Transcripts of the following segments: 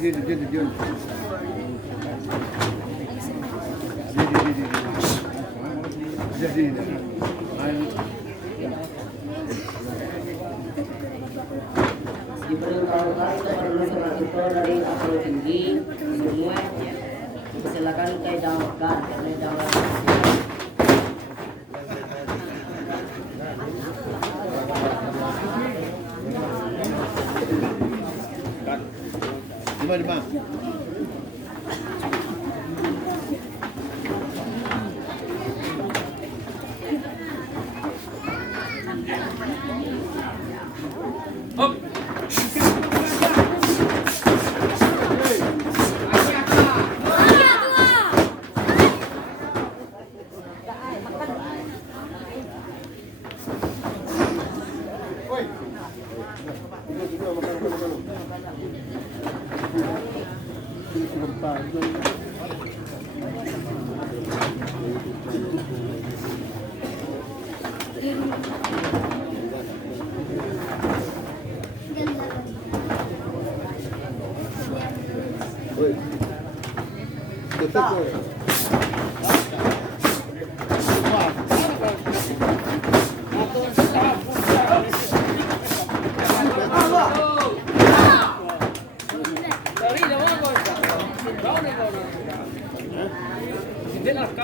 Diberitahukan kepada surat itu dari Abdul Tinggi semua ya. Silakan kay downloadkan karena download. Lima. Hop.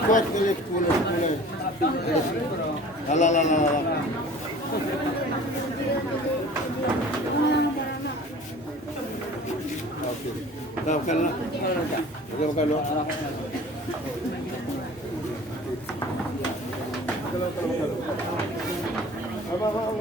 Kuat kelik mulai. Alah. Okey. Dah makan lah. Okey makan lo. Abang.